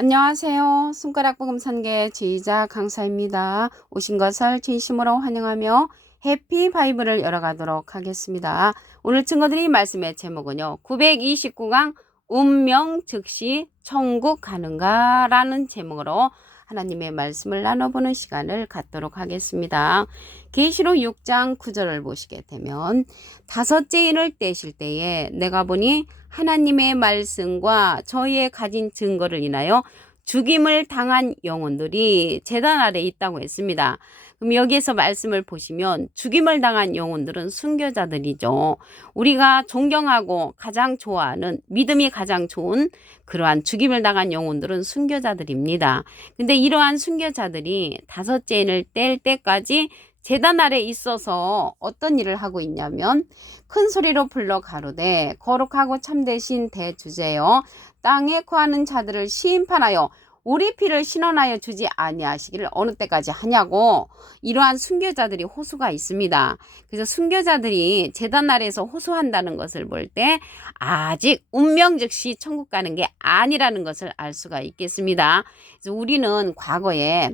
안녕하세요. 손가락 복음 선계 지휘자 강사입니다. 오신 것을 진심으로 환영하며 해피 바이블을 열어가도록 하겠습니다. 오늘 증거드린 말씀의 제목은요. 929강 운명 즉시 천국 가는가 라는 제목으로 하나님의 말씀을 나눠보는 시간을 갖도록 하겠습니다. 계시록 6장 9절을 보시게 되면 다섯째 인을 떼실 때에 내가 보니 하나님의 말씀과 저희의 가진 증거를 인하여 죽임을 당한 영혼들이 제단 아래에 있다고 했습니다. 그럼 여기에서 말씀을 보시면 죽임을 당한 영혼들은 순교자들이죠. 우리가 존경하고 가장 좋아하는 믿음이 가장 좋은 그러한 죽임을 당한 영혼들은 순교자들입니다. 근데 이러한 순교자들이 다섯째 인을 뗄 때까지 제단 아래 있어서 어떤 일을 하고 있냐면 큰 소리로 불러 가로되 거룩하고 참되신 대주제여 땅에 거하는 자들을 심판하여 우리 피를 신원하여 주지 아니하시기를 어느 때까지 하냐고 이러한 순교자들이 호소가 있습니다. 그래서 순교자들이 제단 아래에서 호소한다는 것을 볼 때 아직 운명 즉시 천국 가는 게 아니라는 것을 알 수가 있겠습니다. 그래서 우리는 과거에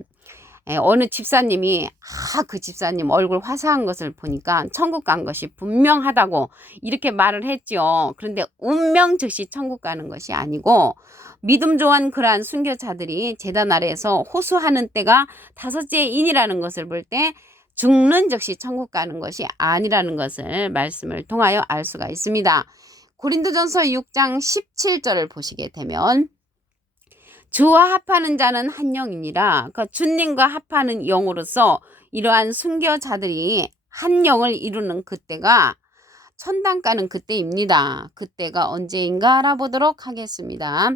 어느 집사님이 그 집사님 얼굴 화사한 것을 보니까 천국 간 것이 분명하다고 이렇게 말을 했죠. 그런데 운명 즉시 천국 가는 것이 아니고 믿음 좋은 그러한 순교자들이 제단 아래에서 호소하는 때가 다섯째 인이라는 것을 볼 때 죽는 즉시 천국 가는 것이 아니라는 것을 말씀을 통하여 알 수가 있습니다. 고린도전서 6장 17절을 보시게 되면 주와 합하는 자는 한 영이니라. 그러니까 주님과 합하는 영으로서 이러한 순교자들이 한 영을 이루는 그때가 천당 가는 그때입니다. 그때가 언제인가 알아보도록 하겠습니다.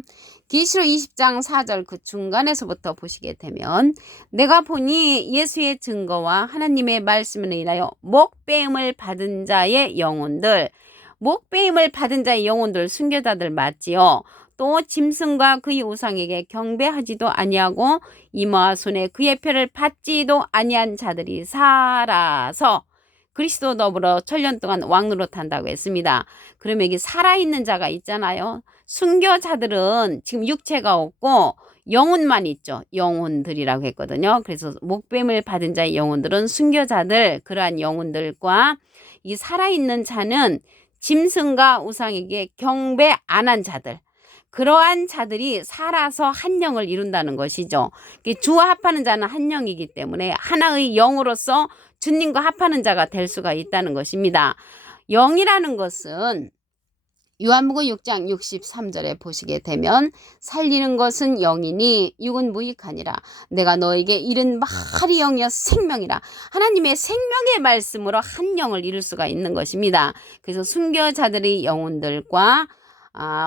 계시록 20장 4절 그 중간에서부터 보시게 되면 내가 보니 예수의 증거와 하나님의 말씀을 인하여 목배임을 받은 자의 영혼들, 목배임을 받은 자의 영혼들 순교자들 맞지요. 또 짐승과 그의 우상에게 경배하지도 아니하고 이마와 손에 그의 표를 받지도 아니한 자들이 살아서 그리스도 더불어 천년 동안 왕노릇 한다고 했습니다. 그러면 여기 살아있는 자가 있잖아요. 순교자들은 지금 육체가 없고 영혼만 있죠. 영혼들이라고 했거든요. 그래서 목뱀을 받은 자의 영혼들은 순교자들, 그러한 영혼들과 이 살아있는 자는 짐승과 우상에게 경배 안 한 자들, 그러한 자들이 살아서 한 영을 이룬다는 것이죠. 주와 합하는 자는 한 영이기 때문에 하나의 영으로서 주님과 합하는 자가 될 수가 있다는 것입니다. 영이라는 것은 요한복음 6장 63절에 보시게 되면 살리는 것은 영이니 육은 무익하니라. 내가 너에게 이른 말이 영이여 생명이라. 하나님의 생명의 말씀으로 한 영을 이룰 수가 있는 것입니다. 그래서 순교자들의 영혼들과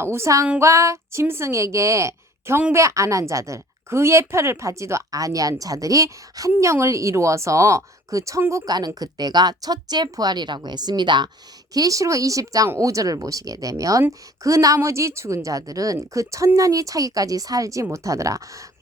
우상과 짐승에게 경배 안 한 자들, 그의 표를 받지도 아니한 자들이 한 영을 이루어서 그 천국 가는 그때가 첫째 부활이라고 했습니다. 계시록 20장 5절을 보시게 되면 그 나머지 죽은 자들은 그 천년이 차기까지 살지 못하더라.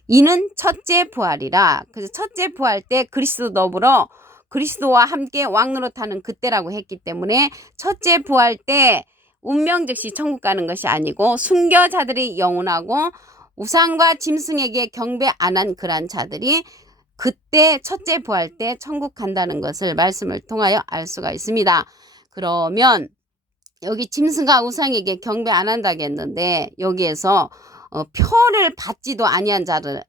이는 첫째 부활이라. 그래서 첫째 부활 때 그리스도 더불어 그리스도와 함께 왕노릇하는 그때라고 했기 때문에 첫째 부활 때 운명 즉시 천국 가는 것이 아니고 순교자들이 영원하고 우상과 짐승에게 경배 안 한 그러한 자들이 그때 첫째 부활 때 천국 간다는 것을 말씀을 통하여 알 수가 있습니다. 그러면 여기 짐승과 우상에게 경배 안 한다고 했는데 여기에서 표를 받지도 아니한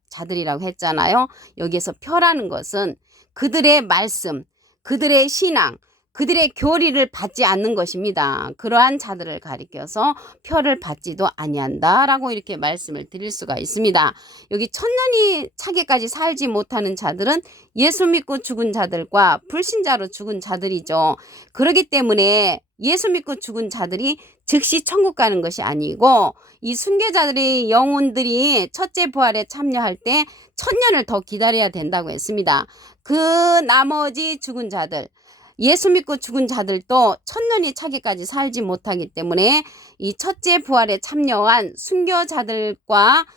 자들이라고 했잖아요. 여기에서 표라는 것은 그들의 말씀, 그들의 신앙, 그들의 교리를 받지 않는 것입니다. 그러한 자들을 가리켜서 표를 받지도 아니한다라고 이렇게 말씀을 드릴 수가 있습니다. 여기 천년이 차기까지 살지 못하는 자들은 예수 믿고 죽은 자들과 불신자로 죽은 자들이죠. 그렇기 때문에 예수 믿고 죽은 자들이 즉시 천국 가는 것이 아니고 이 순교자들의 영혼들이 첫째 부활에 참여할 때 천년을 더 기다려야 된다고 했습니다. 그 나머지 죽은 자들, 예수 믿고 죽은 자들도 천년이 차기까지 살지 못하기 때문에 이 첫째 부활에 참여한 순교자들과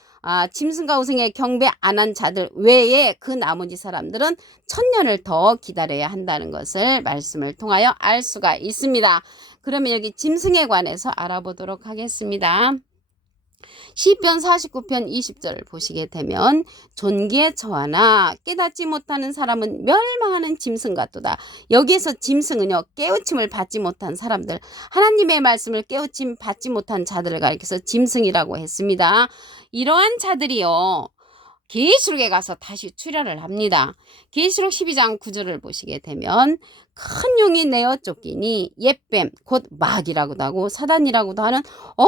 짐승과 우승에 경배 안 한 자들 외에 그 나머지 사람들은 천년을 더 기다려야 한다는 것을 말씀을 통하여 알 수가 있습니다. 그러면 여기 짐승에 관해서 알아보도록 하겠습니다. 시편 49편 20절을 보시게 되면 존귀에 처하나 깨닫지 못하는 사람은 멸망하는 짐승 같도다. 여기에서 짐승은요, 깨우침을 받지 못한 사람들, 하나님의 말씀을 깨우침 받지 못한 자들을 가리켜서 짐승이라고 했습니다. 이러한 자들이요, 계시록에 가서 다시 출현을 합니다. 계시록 12장 9절을 보시게 되면 큰 용이 내어 쫓기니 옛뱀 곧 마귀라고도 하고 사단이라고도 하는 온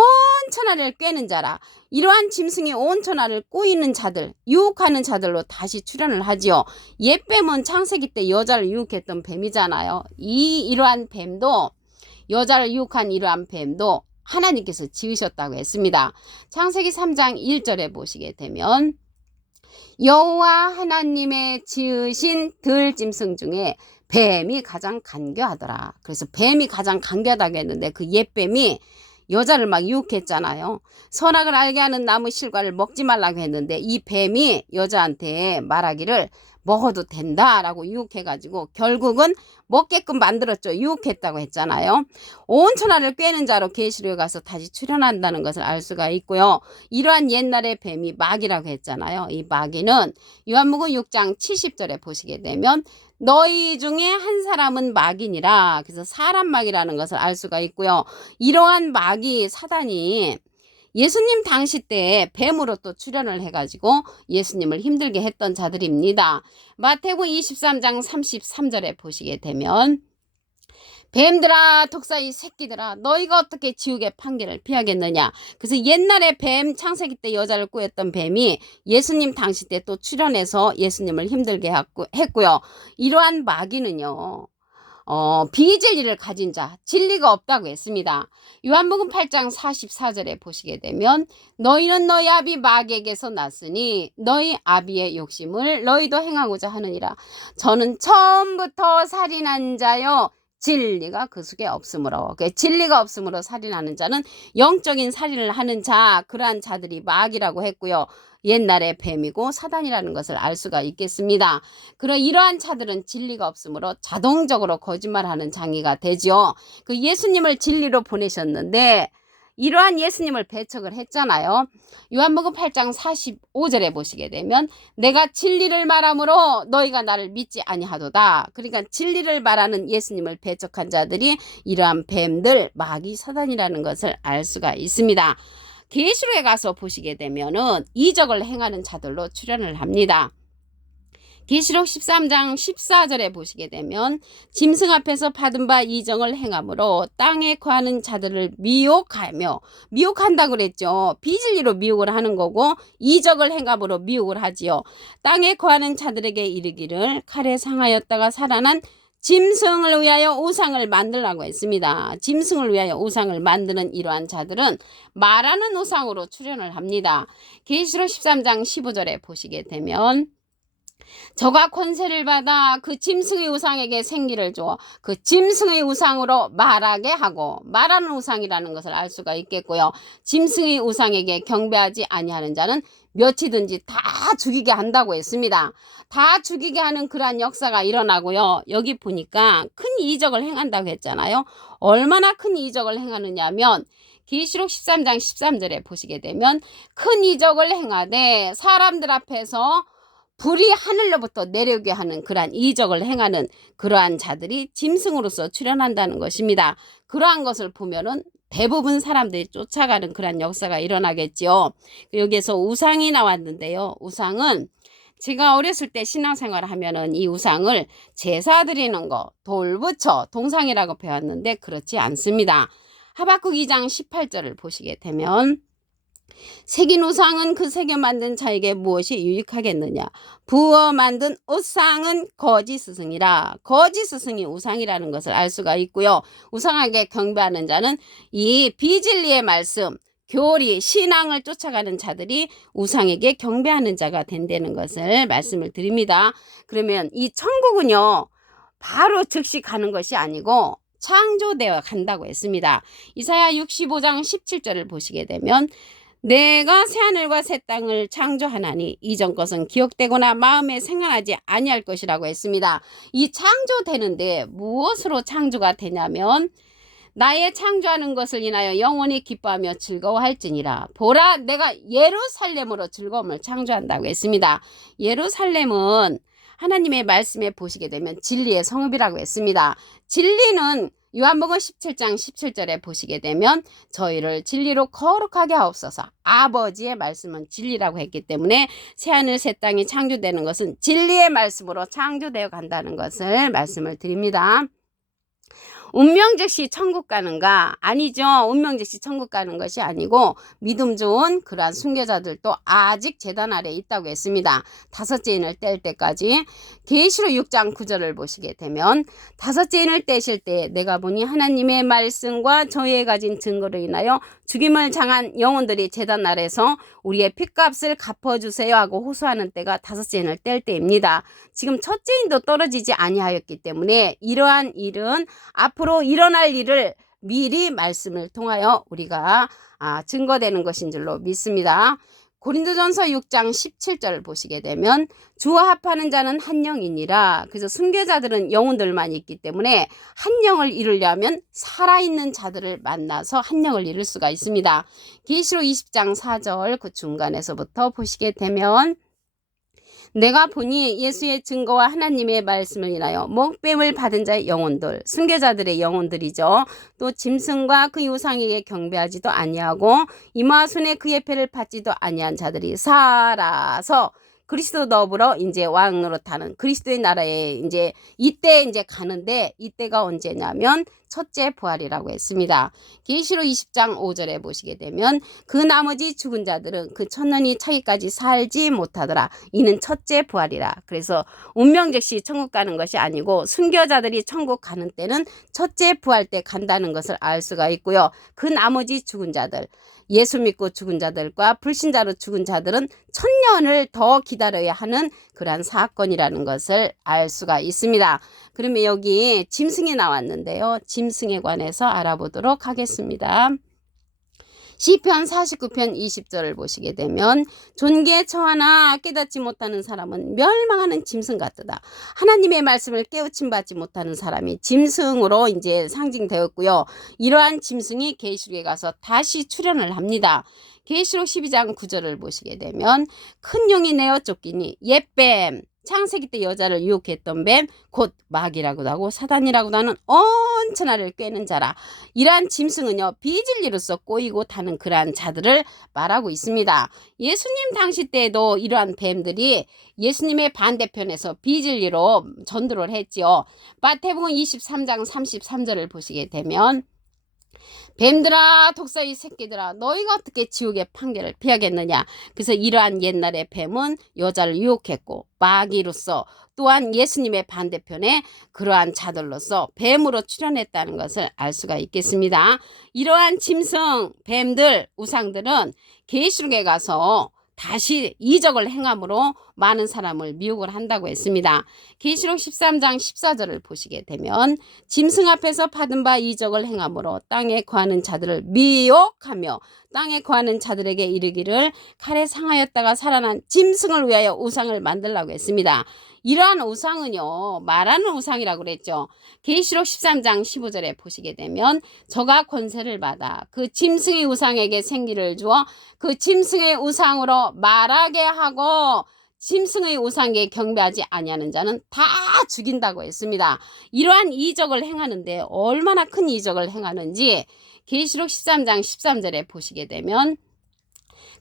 천하를 꿰는 자라. 이러한 짐승이 온 천하를 꼬이는 자들, 유혹하는 자들로 다시 출현을 하지요. 옛뱀은 창세기 때 여자를 유혹했던 뱀이잖아요. 이러한 뱀도, 여자를 유혹한 이러한 뱀도 하나님께서 지으셨다고 했습니다. 창세기 3장 1절에 보시게 되면 여호와 하나님의 지으신 들짐승 중에 뱀이 가장 간교하더라. 그래서 뱀이 가장 간교하다고 했는데 그 옛뱀이 여자를 막 유혹했잖아요. 선악을 알게 하는 나무 실과를 먹지 말라고 했는데 이 뱀이 여자한테 말하기를 먹어도 된다라고 유혹해가지고 결국은 먹게끔 만들었죠. 유혹했다고 했잖아요. 온 천하를 꿰는 자로 계시록에 가서 다시 출현한다는 것을 알 수가 있고요. 이러한 옛날의 뱀이 마귀라고 했잖아요. 이 마귀는 요한복음 6장 70절에 보시게 되면 너희 중에 한 사람은 마귀니라. 그래서 사람 마귀라는 것을 알 수가 있고요. 이러한 마귀 사단이 예수님 당시 때 뱀으로 또 출현을 해가지고 예수님을 힘들게 했던 자들입니다. 마태복음 23장 33절에 보시게 되면 뱀들아 독사의 새끼들아 너희가 어떻게 지옥의 판결을 피하겠느냐. 그래서 옛날에 뱀 창세기 때 여자를 꾸였던 뱀이 예수님 당시 때 또 출현해서 예수님을 힘들게 했고요. 이러한 마귀는요, 비진리를 가진 자, 진리가 없다고 했습니다. 요한복음 8장 44절에 보시게 되면 너희는 너희 아비 마귀에게서 났으니 너희 아비의 욕심을 너희도 행하고자 하느니라. 저는 처음부터 살인한 자요 진리가 그 속에 없으므로, 진리가 없으므로 살인하는 자는 영적인 살인을 하는 자, 그러한 자들이 마귀라고 했고요. 옛날에 뱀이고 사단이라는 것을 알 수가 있겠습니다. 이러한 자들은 진리가 없으므로 자동적으로 거짓말하는 장애가 되죠. 그 예수님을 진리로 보내셨는데 이러한 예수님을 배척을 했잖아요. 요한복음 8장 45절에 보시게 되면 내가 진리를 말하므로 너희가 나를 믿지 아니하도다. 그러니까 진리를 말하는 예수님을 배척한 자들이 이러한 뱀들, 마귀, 사단이라는 것을 알 수가 있습니다. 계시록에 가서 보시게 되면은 이적을 행하는 자들로 출현을 합니다. 계시록 13장 14절에 보시게 되면 짐승 앞에서 받은 바 이정을 행함으로 땅에 거하는 자들을 미혹하며, 미혹한다고 그랬죠. 비진리로 미혹을 하는 거고 이적을 행함으로 미혹을 하지요. 땅에 거하는 자들에게 이르기를 칼에 상하였다가 살아난 짐승을 위하여 우상을 만들라고 했습니다. 짐승을 위하여 우상을 만드는 이러한 자들은 말하는 우상으로 출현을 합니다. 계시록 13장 15절에 보시게 되면 저가 권세를 받아 그 짐승의 우상에게 생기를 줘 그 짐승의 우상으로 말하게 하고, 말하는 우상이라는 것을 알 수가 있겠고요. 짐승의 우상에게 경배하지 아니하는 자는 몇이든지 다 죽이게 한다고 했습니다. 다 죽이게 하는 그러한 역사가 일어나고요. 여기 보니까 큰 이적을 행한다고 했잖아요. 얼마나 큰 이적을 행하느냐 하면 계시록 13장 13절에 보시게 되면 큰 이적을 행하되 사람들 앞에서 불이 하늘로부터 내려오게 하는 그러한 이적을 행하는 그러한 자들이 짐승으로서 출현한다는 것입니다. 그러한 것을 보면은 대부분 사람들이 쫓아가는 그러한 역사가 일어나겠죠. 여기에서 우상이 나왔는데요. 우상은 제가 어렸을 때 신앙생활을 하면은 이 우상을 제사 드리는 거, 돌부처, 동상이라고 배웠는데 그렇지 않습니다. 하박국 2장 18절을 보시게 되면 새긴 우상은 그 새겨 만든 자에게 무엇이 유익하겠느냐. 부어 만든 우상은 거짓 스승이라. 거짓 스승이 우상이라는 것을 알 수가 있고요. 우상에게 경배하는 자는 이 비진리의 말씀, 교리, 신앙을 쫓아가는 자들이 우상에게 경배하는 자가 된다는 것을 말씀을 드립니다. 그러면 이 천국은요, 바로 즉시 가는 것이 아니고 창조되어 간다고 했습니다. 이사야 65장 17절을 보시게 되면 내가 새하늘과 새 땅을 창조하나니 이전 것은 기억되거나 마음에 생각하지 아니할 것이라고 했습니다. 이 창조되는데 무엇으로 창조가 되냐면 나의 창조하는 것을 인하여 영원히 기뻐하며 즐거워할지니라. 보라, 내가 예루살렘으로 즐거움을 창조한다고 했습니다. 예루살렘은 하나님의 말씀에 보시게 되면 진리의 성읍이라고 했습니다. 진리는 요한복음 17장 17절에 보시게 되면 저희를 진리로 거룩하게 하옵소서. 아버지의 말씀은 진리라고 했기 때문에 새하늘 새 땅이 창조되는 것은 진리의 말씀으로 창조되어 간다는 것을 말씀을 드립니다. 운명 즉시 천국 가는가? 아니죠. 운명 즉시 천국 가는 것이 아니고 믿음 좋은 그러한 순교자들도 아직 제단 아래에 있다고 했습니다. 다섯째 인을 뗄 때까지. 계시록 6장 9절을 보시게 되면 다섯째 인을 떼실 때 내가 보니 하나님의 말씀과 저희의 가진 증거로 인하여 죽임을 당한 영혼들이 제단 아래에서 우리의 핏값을 갚아주세요 하고 호소하는 때가 다섯째 인을 뗄 때입니다. 지금 첫째 인도 떨어지지 아니하였기 때문에 이러한 일은 앞으로 일어날 일을 미리 말씀을 통하여 우리가 증거되는 것인 줄로 믿습니다. 고린도전서 6장 17절을 보시게 되면 주와 합하는 자는 한 영이니라. 그래서 순교자들은 영혼들만 있기 때문에 한 영을 이루려면 살아있는 자들을 만나서 한 영을 이룰 수가 있습니다. 계시록 20장 4절 그 중간에서부터 보시게 되면 내가 보니 예수의 증거와 하나님의 말씀을 인하여 목뱀을 받은 자의 영혼들, 순교자들의 영혼들이죠. 또 짐승과 그 우상에게 경배하지도 아니하고 이마 손에 그의 패를 받지도 아니한 자들이 살아서 그리스도 더불어 이제 왕으로 타는 그리스도의 나라에 이때 가는데 이때가 언제냐면 첫째 부활이라고 했습니다. 계시록 20장 5절에 보시게 되면 그 나머지 죽은 자들은 그 천년이 차기까지 살지 못하더라. 이는 첫째 부활이라. 그래서 운명 즉시 천국 가는 것이 아니고 순교자들이 천국 가는 때는 첫째 부활 때 간다는 것을 알 수가 있고요. 그 나머지 죽은 자들, 예수 믿고 죽은 자들과 불신자로 죽은 자들은 천년을 더 기다려야 하는 그러한 사건이라는 것을 알 수가 있습니다. 그러면 여기 짐승이 나왔는데요. 짐승에 관해서 알아보도록 하겠습니다. 시편 49편 20절을 보시게 되면 존귀에 처하나 깨닫지 못하는 사람은 멸망하는 짐승 같도다. 하나님의 말씀을 깨우침 받지 못하는 사람이 짐승으로 상징되었고요. 이러한 짐승이 계시록에 가서 다시 출현을 합니다. 계시록 12장 9절을 보시게 되면 큰 용이 내어 쫓기니 옛뱀, 창세기 때 여자를 유혹했던 뱀, 곧 마귀라고도 하고 사단이라고도 하는 온천하를 꿰는 자라. 이러한 짐승은요, 비진리로서 꼬이고 타는 그러한 자들을 말하고 있습니다. 예수님 당시 때에도 이러한 뱀들이 예수님의 반대편에서 비진리로 전도를 했지요. 마태복음 23장 33절을 보시게 되면 뱀들아 독사의 새끼들아 너희가 어떻게 지옥의 판결을 피하겠느냐. 그래서 이러한 옛날의 뱀은 여자를 유혹했고 마귀로서 또한 예수님의 반대편에 그러한 자들로서 뱀으로 출현했다는 것을 알 수가 있겠습니다. 이러한 짐승, 뱀들, 우상들은 계시록에 가서 다시 이적을 행함으로 많은 사람을 미혹을 한다고 했습니다. 계시록 13장 14절을 보시게 되면 짐승 앞에서 받은 바 이적을 행함으로 땅에 거하는 자들을 미혹하며 땅에 거하는 자들에게 이르기를 칼에 상하였다가 살아난 짐승을 위하여 우상을 만들라고 했습니다. 이러한 우상은요, 말하는 우상이라고 그랬죠. 계시록 13장 15절에 보시게 되면 저가 권세를 받아 그 짐승의 우상에게 생기를 주어 그 짐승의 우상으로 말하게 하고 짐승의 우상에 경배하지 아니하는 자는 다 죽인다고 했습니다. 이러한 이적을 행하는데 얼마나 큰 이적을 행하는지 계시록 13장 13절에 보시게 되면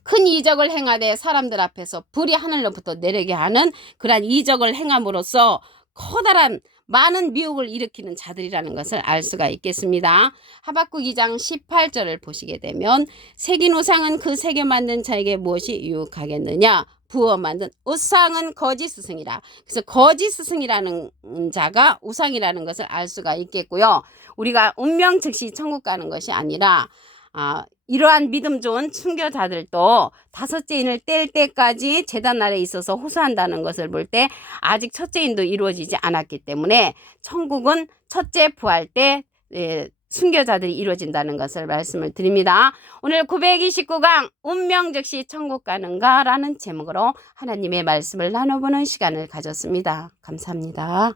큰 이적을 행하되 사람들 앞에서 불이 하늘로부터 내리게 하는 그러한 이적을 행함으로써 커다란 많은 미혹을 일으키는 자들이라는 것을 알 수가 있겠습니다. 하박국 2장 18절을 보시게 되면 새긴 우상은 그 새겨 만든 자에게 무엇이 유혹하겠느냐. 부어 만든 우상은 거짓 스승이라. 그래서 거짓 스승이라는 자가 우상이라는 것을 알 수가 있겠고요. 우리가 운명 즉시 천국 가는 것이 아니라 이러한 믿음 좋은 순교자들도 다섯째 인을 뗄 때까지 제단 아래에 있어서 호소한다는 것을 볼 때 아직 첫째 인도 이루어지지 않았기 때문에 천국은 첫째 부활 때 순교자들이 이루어진다는 것을 말씀을 드립니다. 오늘 929강 운명 즉시 천국 가는가 라는 제목으로 하나님의 말씀을 나눠보는 시간을 가졌습니다. 감사합니다.